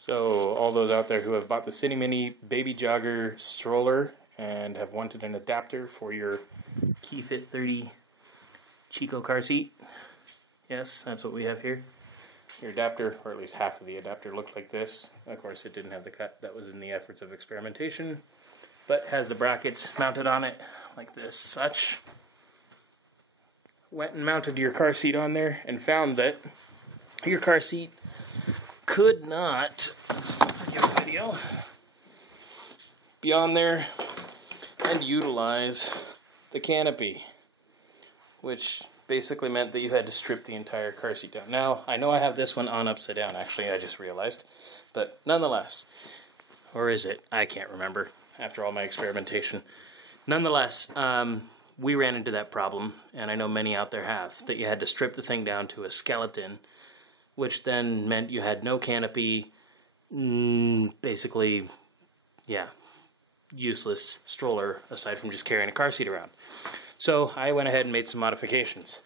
So all those out there who have bought the City Mini Baby Jogger stroller and have wanted an adapter for your KeyFit 30 Chico car seat, yes, that's what we have here. Your adapter, or at least half of the adapter, looked like this. Of course, it didn't have the cut. That was in the efforts of experimentation, but has the brackets mounted on it like this, such. Went and mounted your car seat on there and found that your car seat could not, forgive the video, be on there and utilize the canopy, which basically meant that you had to strip the entire car seat down. Now, I know I have this one on upside down, actually, I just realized, but nonetheless, or is it? I can't remember after all my experimentation. Nonetheless, we ran into that problem, and I know many out there have, that you had to strip the thing down to a skeleton, which then meant you had no canopy, basically, yeah, useless stroller aside from just carrying a car seat around. So I went ahead and made some modifications.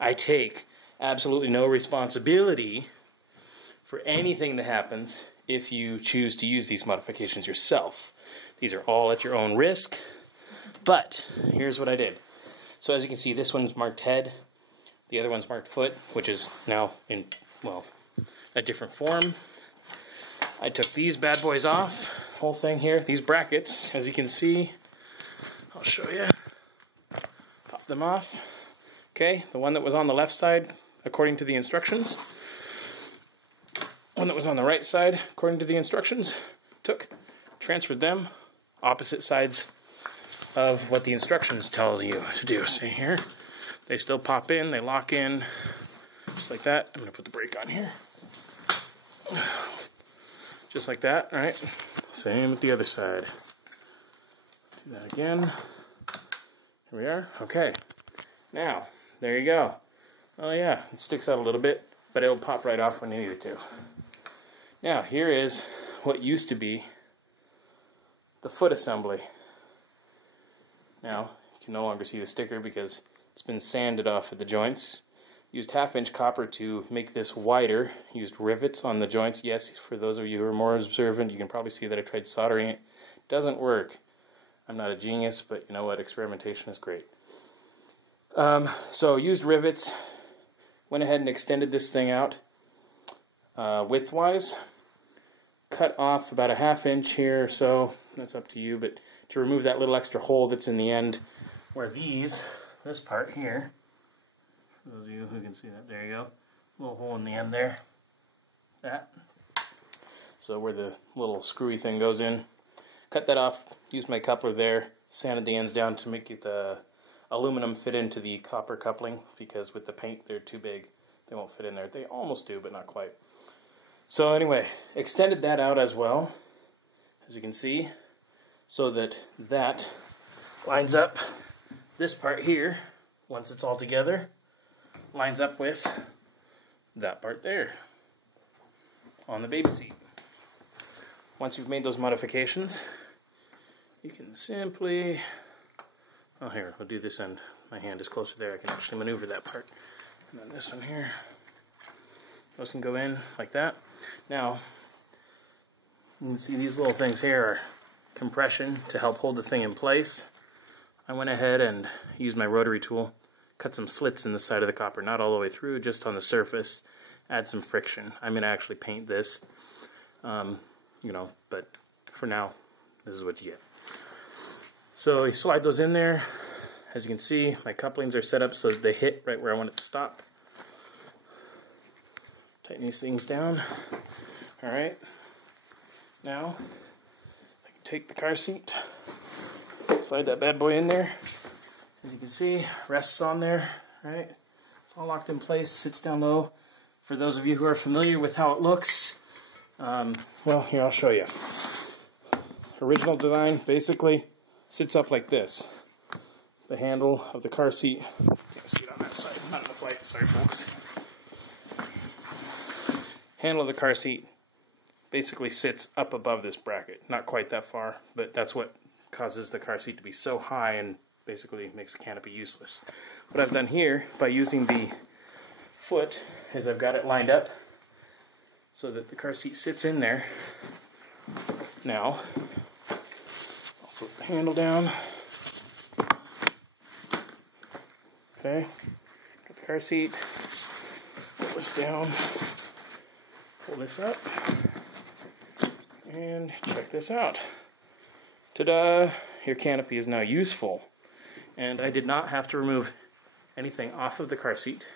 I take absolutely no responsibility for anything that happens if you choose to use these modifications yourself. These are all at your own risk, but here's what I did. So as you can see, this one's marked head. The other one's marked foot, which is now in, well, a different form. I took these bad boys off, whole thing here, these brackets, as you can see. I'll show you. Pop them off. Okay, the one that was on the left side, according to the instructions. One that was on the right side, according to the instructions. Transferred them, opposite sides of what the instructions tell you to do. See here? They still pop in, they lock in, just like that. I'm going to put the brake on here. Just like that, alright? Same with the other side. Do that again. Here we are. Okay. Now, there you go. Oh yeah, it sticks out a little bit, but it'll pop right off when you need it to. Now, here is what used to be the foot assembly. Now, you can no longer see the sticker because it's been sanded off at the joints. Used 1/2-inch copper to make this wider. Used rivets on the joints. Yes, for those of you who are more observant, you can probably see that I tried soldering it. Doesn't work. I'm not a genius, but you know what? Experimentation is great. So used rivets. Went ahead and extended this thing out widthwise. Cut off about 1/2 inch here or so. That's up to you, but to remove that little extra hole that's in the end where this part here, for those of you who can see that, there you go, little hole in the end there, that. So where the little screwy thing goes in, cut that off, used my coupler there, sanded the ends down to make the aluminum fit into the copper coupling, because with the paint they're too big, they won't fit in there. They almost do, but not quite. So anyway, extended that out as well, as you can see, so that that lines up. This part here, once it's all together, lines up with that part there on the baby seat. Once you've made those modifications, you can simply, oh here, we'll do this end. My hand is closer there, I can actually maneuver that part. And then this one here, those can go in like that. Now, you can see these little things here are compression to help hold the thing in place. I went ahead and used my rotary tool, cut some slits in the side of the copper, not all the way through, just on the surface, add some friction. I'm going to actually paint this, you know, but for now, this is what you get. So you slide those in there. As you can see, my couplings are set up so that they hit right where I want it to stop. Tighten these things down. Alright, now I can take the car seat, slide that bad boy in there. As you can see, rests on there, right? It's all locked in place, sits down low. For those of you who are familiar with how it looks, well, here, I'll show you. Original design basically sits up like this. The handle of the car seat, you can see it on that side, not in the light, sorry folks. Handle of the car seat basically sits up above this bracket. Not quite that far, but that's what causes the car seat to be so high and basically makes the canopy useless. What I've done here, by using the foot, is I've got it lined up so that the car seat sits in there. Now, I'll flip the handle down. Okay, get the car seat, pull this down, pull this up, and check this out. Ta-da! Your canopy is now useful, and I did not have to remove anything off of the car seat.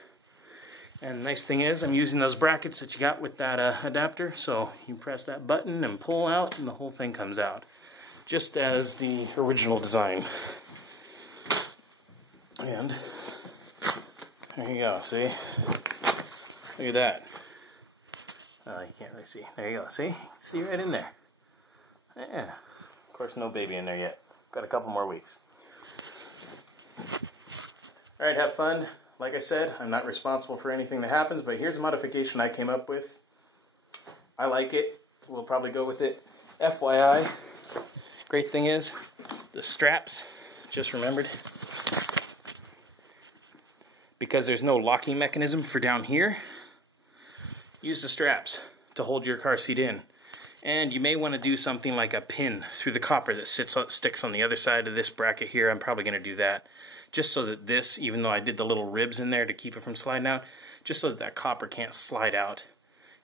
And the nice thing is, I'm using those brackets that you got with that adapter, so you press that button and pull out, and the whole thing comes out, just as the original design. And there you go, see? Look at that. You can't really see. There you go, see? See right in there. Yeah. Of course, no baby in there yet. Got a couple more weeks. Alright, have fun. Like I said, I'm not responsible for anything that happens, but here's a modification I came up with. I like it. We'll probably go with it. FYI, great thing is, the straps, just remembered, because there's no locking mechanism for down here, use the straps to hold your car seat in. And you may want to do something like a pin through the copper that sticks on the other side of this bracket here. I'm probably going to do that. Just so that this, even though I did the little ribs in there to keep it from sliding out, just so that that copper can't slide out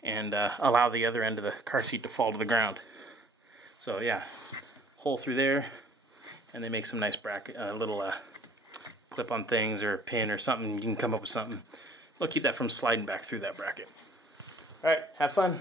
and allow the other end of the car seat to fall to the ground. So yeah, hole through there, and they make some nice bracket, little clip-on things or a pin or something. You can come up with something. They'll keep that from sliding back through that bracket. All right, have fun.